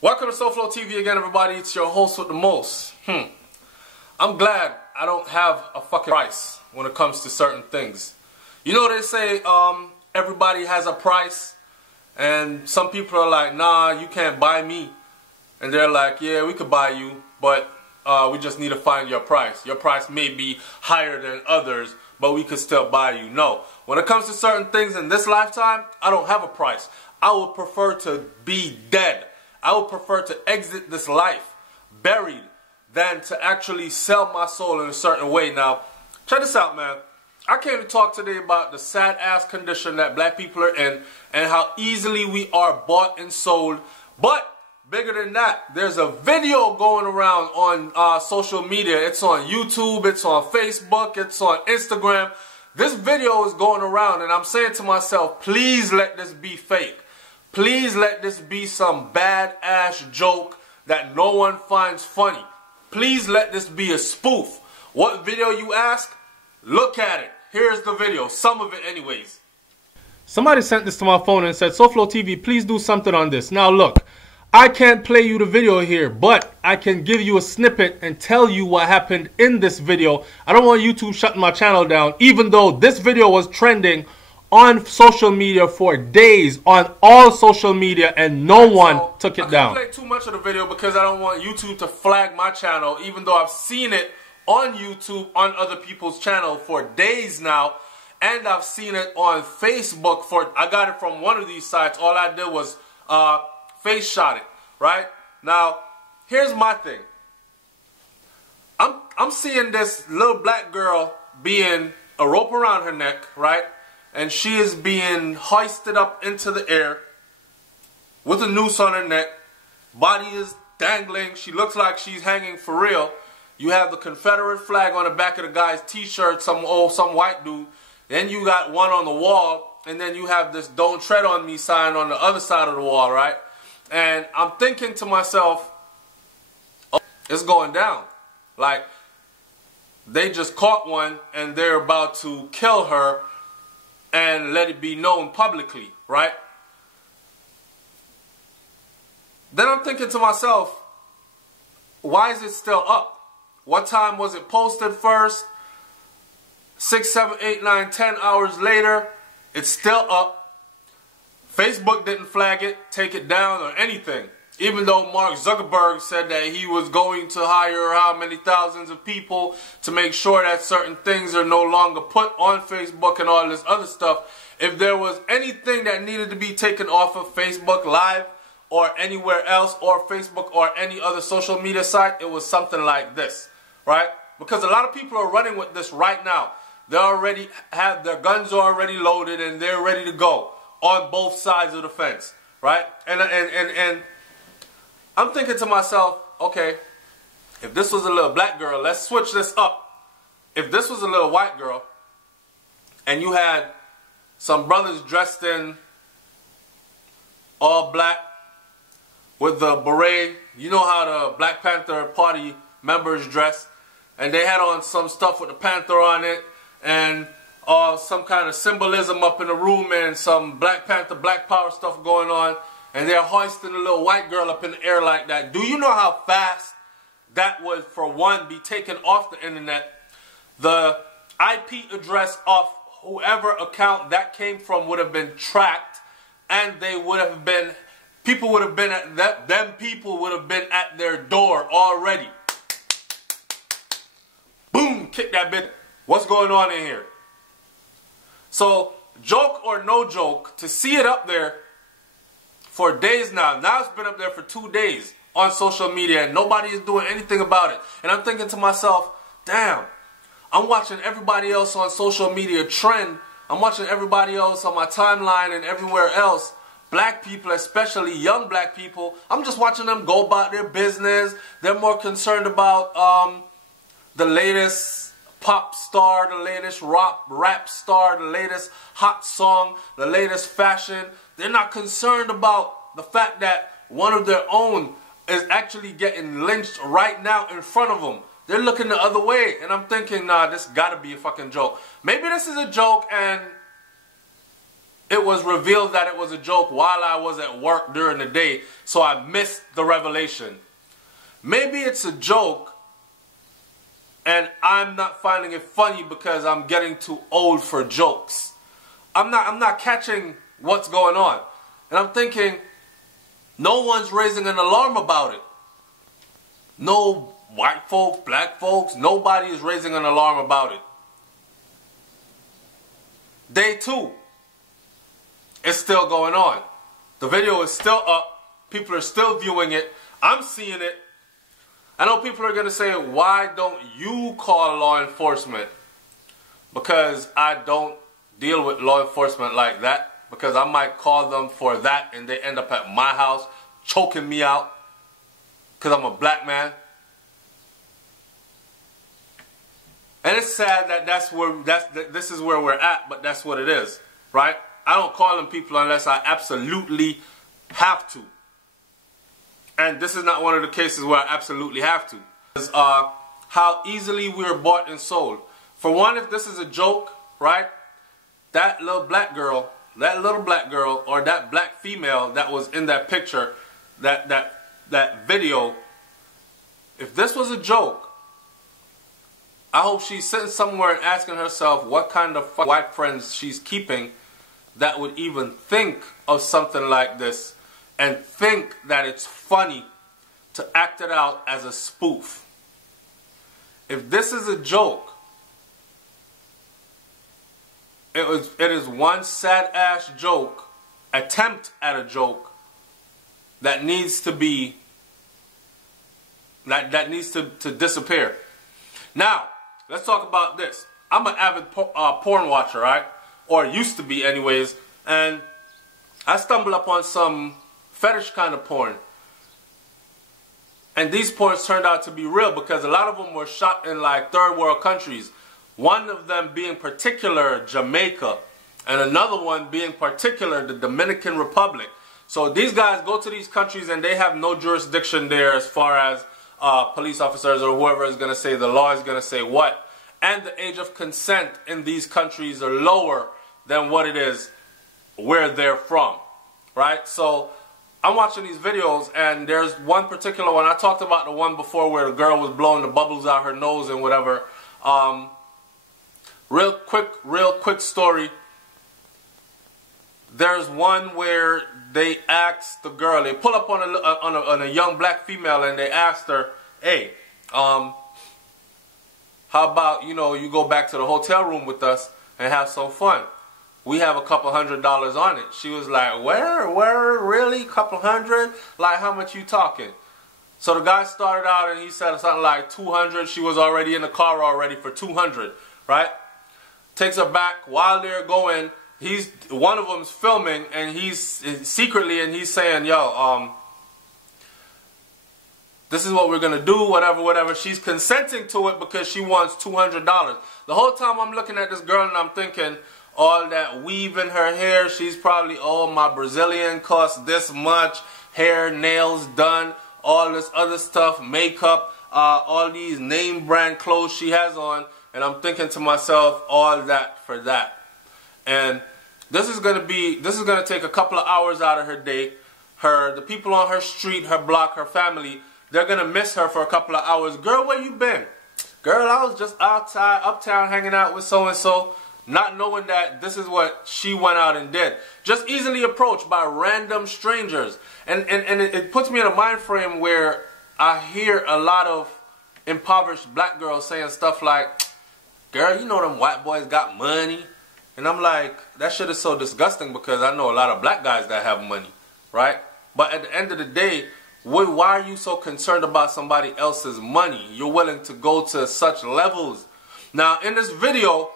Welcome to SouFLoTV again, everybody. It's your host with the most. I'm glad I don't have a fucking price when it comes to certain things. You know they say everybody has a price, and some people are like, nah, you can't buy me. And they're like, yeah, we could buy you, but we just need to find your price. Your price may be higher than others, but we could still buy you. No. When it comes to certain things in this lifetime, I don't have a price. I would prefer to be dead. I would prefer to exit this life buried than to actually sell my soul in a certain way. Now, check this out, man. I came to talk today about the sad-ass condition that black people are in and how easily we are bought and sold. But bigger than that, there's a video going around on social media. It's on YouTube, it's on Facebook, it's on Instagram. This video is going around, and I'm saying to myself, please let this be fake. Please let this be some bad-ass joke that no one finds funny. Please let this be a spoof. What video, you ask? Look at it. Here's the video. Some of it anyways. Somebody sent this to my phone and said, SouFLoTV, please do something on this. Now look, I can't play you the video here, but I can give you a snippet and tell you what happened in this video. I don't want YouTube shutting my channel down, even though this video was trending on social media for days, on all social media, and no one took it down. I can't play too much of the video because I don't want YouTube to flag my channel, even though I've seen it on YouTube on other people's channel for days now, and I've seen it on Facebook I got it from one of these sites. All I did was face shot it, right? Now, here's my thing. I'm seeing this little black girl being a rope around her neck, right? And she is being hoisted up into the air with a noose on her neck. Body is dangling. She looks like she's hanging for real. You have the Confederate flag on the back of the guy's t-shirt, some white dude. Then you got one on the wall, and then you have this "Don't Tread on Me" sign on the other side of the wall, right? And I'm thinking to myself, oh, it's going down. Like, they just caught one, and they're about to kill her and let it be known publicly, right? Then I'm thinking to myself, why is it still up? What time was it posted first? 6, 7, 8, 9, 10 hours later, it's still up. Facebook didn't flag it, take it down, or anything. Even though Mark Zuckerberg said that he was going to hire how many thousands of people to make sure that certain things are no longer put on Facebook and all this other stuff. If there was anything that needed to be taken off of Facebook Live or anywhere else, or Facebook or any other social media site, it was something like this, right? Because a lot of people are running with this right now. They already have their guns already loaded and they're ready to go on both sides of the fence, right? And I'm thinking to myself, okay, if this was a little black girl, let's switch this up. If this was a little white girl, and you had some brothers dressed in all black with the beret, you know how the Black Panther Party members dress, and they had on some stuff with the panther on it, and some kind of symbolism up in the room, and some Black Panther, Black Power stuff going on, and they're hoisting a little white girl up in the air like that. Do you know how fast that would, for one, be taken off the internet? The IP address of whoever account that came from would have been tracked, and they would have been, people would have been at that, them people would have been at their door already. Boom, kick that bitch. What's going on in here? So, joke or no joke, to see it up there for days now. Now it's been up there for 2 days on social media and nobody is doing anything about it. And I'm thinking to myself, damn, I'm watching everybody else on social media trend. I'm watching everybody else on my timeline and everywhere else. Black people, especially young black people, I'm just watching them go about their business. They're more concerned about the latest pop star, the latest rap star, the latest hot song, the latest fashion. They're not concerned about the fact that one of their own is actually getting lynched right now in front of them. They're looking the other way, and I'm thinking, nah, this gotta be a fucking joke. Maybe this is a joke, and it was revealed that it was a joke while I was at work during the day, so I missed the revelation. Maybe it's a joke and I'm not finding it funny because I'm getting too old for jokes. I'm not catching what's going on. And I'm thinking, no one's raising an alarm about it. No white folks, black folks, nobody is raising an alarm about it. Day 2. It's still going on. The video is still up. People are still viewing it. I'm seeing it. I know people are going to say, why don't you call law enforcement? Because I don't deal with law enforcement like that. Because I might call them for that and they end up at my house choking me out. Because I'm a black man. And it's sad that this is where we're at, but that's what it is, right? I don't call them people unless I absolutely have to. And this is not one of the cases where I absolutely have to. It's how easily we are bought and sold. For one, if this is a joke, right? That little black girl, or that black female that was in that picture, that video, if this was a joke, I hope she's sitting somewhere and asking herself what kind of white friends she's keeping that would even think of something like this and think that it's funny to act it out as a spoof. If this is a joke, it is one sad ass joke, attempt at a joke that needs to be that needs to disappear. Now, let's talk about this. I'm an avid porn watcher, right? Or used to be anyways. And I stumbled upon some fetish kind of porn. And these porns turned out to be real because a lot of them were shot in like third world countries. One of them being particular Jamaica. And another one being particular the Dominican Republic. So these guys go to these countries and they have no jurisdiction there as far as police officers or whoever is going to say, the law is going to say what. And the age of consent in these countries are lower than what it is where they're from, right? So I'm watching these videos and there's one particular one. I talked about the one before where the girl was blowing the bubbles out her nose and whatever. Real quick story. There's one where they asked the girl, they pull up on a young black female and they asked her, hey, how about, you go back to the hotel room with us and have some fun. We have a couple $100 on it. She was like, where, really? Couple hundred? Like, how much you talking? So the guy started out and he said something like 200. She was already in the car already for 200, right? Takes her back while they're going. One of them's filming and he's secretly and he's saying, yo, this is what we're going to do, whatever. She's consenting to it because she wants $200. The whole time I'm looking at this girl and I'm thinking, all that weave in her hair, she's probably, oh, my Brazilian costs this much, hair, nails done, all this other stuff, makeup, all these name brand clothes she has on. And I'm thinking to myself, all that for that. And this is going to take a couple of hours out of her day. The people on her street, her block, her family, they're going to miss her for a couple of hours. Girl, where you been? Girl, I was just outside, uptown, hanging out with so-and-so, not knowing that this is what she went out and did. Just easily approached by random strangers. And it puts me in a mind frame where I hear a lot of impoverished black girls saying stuff like, girl, you know them white boys got money. And I'm like, that shit is so disgusting because I know a lot of black guys that have money, right? But at the end of the day, why are you so concerned about somebody else's money? You're willing to go to such levels. Now, in this video,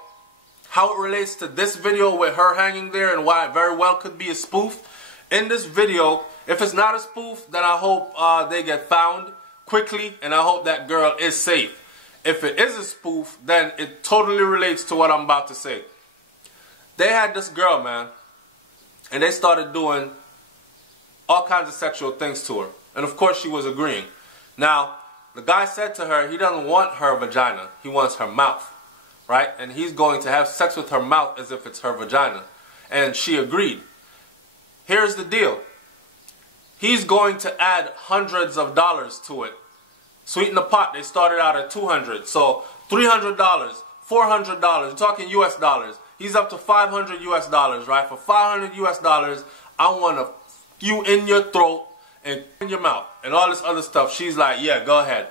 how it relates to this video with her hanging there and why it very well could be a spoof. In this video, if it's not a spoof, then I hope they get found quickly and I hope that girl is safe. If it is a spoof, then it totally relates to what I'm about to say. They had this girl, man, and they started doing all kinds of sexual things to her. And of course she was agreeing. Now, the guy said to her, he doesn't want her vagina, he wants her mouth, right? And he's going to have sex with her mouth as if it's her vagina. and she agreed. Here's the deal. He's going to add hundreds of dollars to it. Sweeten the pot. They started out at $200. So $300, $400. We're talking US dollars. He's up to $500 US dollars, right? For $500 US dollars, I want to you in your throat and in your mouth and all this other stuff. She's like, yeah, go ahead.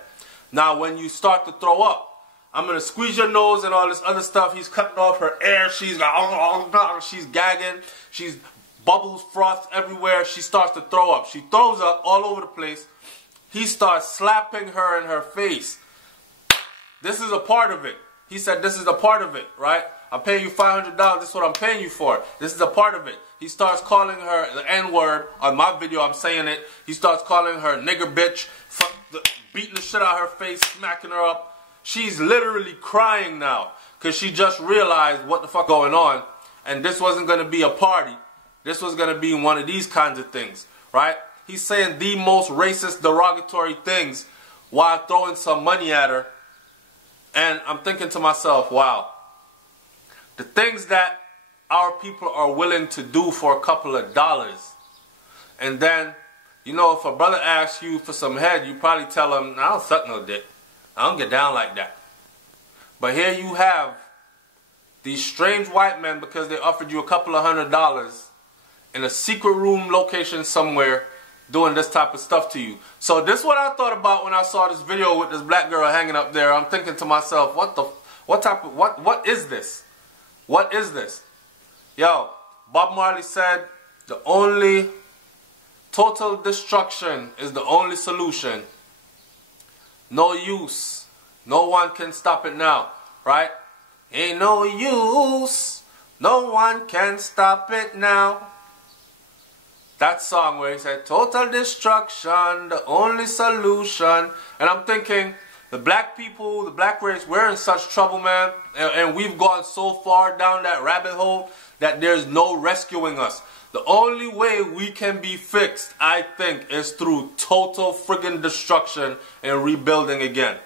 Now, when you start to throw up, I'm going to squeeze your nose and all this other stuff. He's cutting off her air. She's like, oh, she's gagging. She's bubbles, froth everywhere. She starts to throw up. She throws up all over the place. He starts slapping her in her face. This is a part of it. He said, this is a part of it, right? I'm paying you $500. This is what I'm paying you for. This is a part of it. He starts calling her the N-word. On my video, I'm saying it. He starts calling her nigger bitch, beating the shit out of her face, smacking her up. She's literally crying now because she just realized what the fuck going on. And this wasn't going to be a party. This was going to be one of these kinds of things, right? He's saying the most racist, derogatory things while throwing some money at her. And I'm thinking to myself, wow. The things that our people are willing to do for a couple of dollars. And then, you know, if a brother asks you for some head, you probably tell him, I don't suck no dick. I don't get down like that. But here you have these strange white men, because they offered you a couple of $100 in a secret room location somewhere, doing this type of stuff to you. So this is what I thought about when I saw this video with this black girl hanging up there. I'm thinking to myself, what is this? What is this? Yo, Bob Marley said, the only total destruction is the only solution. No use. No one can stop it now, right? Ain't no use. No one can stop it now. That song where he said, total destruction, the only solution. And I'm thinking, the black people, the black race, we're in such trouble, man. And we've gone so far down that rabbit hole that there's no rescuing us. The only way we can be fixed, I think, is through total friggin' destruction and rebuilding again.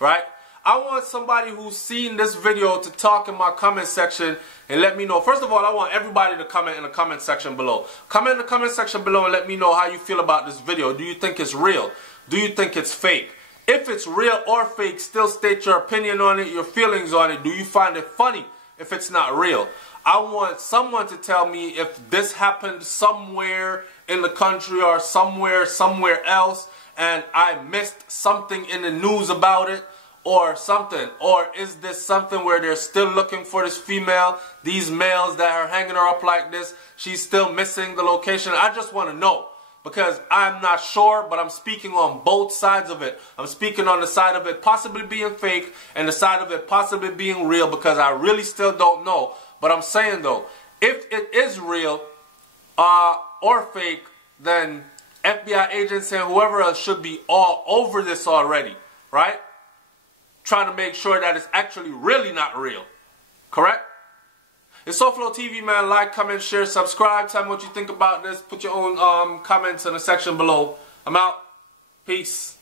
Right? I want somebody who's seen this video to talk in my comment section and let me know. First of all, I want everybody to comment in the comment section below. Comment in the comment section below and let me know how you feel about this video. Do you think it's real? Do you think it's fake? If it's real or fake, still state your opinion on it, your feelings on it. Do you find it funny if it's not real? I want someone to tell me if this happened somewhere in the country or somewhere else and I missed something in the news about it or something. Or is this something where they're still looking for this female, these males that are hanging her up like this, she's still missing the location? I just want to know. Because I'm not sure, but I'm speaking on both sides of it. I'm speaking on the side of it possibly being fake and the side of it possibly being real, because I really still don't know. But I'm saying though, if it is real or fake, then FBI agents and whoever else should be all over this already, right? Trying to make sure that it's actually really not real. Correct? It's SouFLoTV, man. Like, comment, share, subscribe. Tell me what you think about this. Put your own comments in the section below. I'm out. Peace.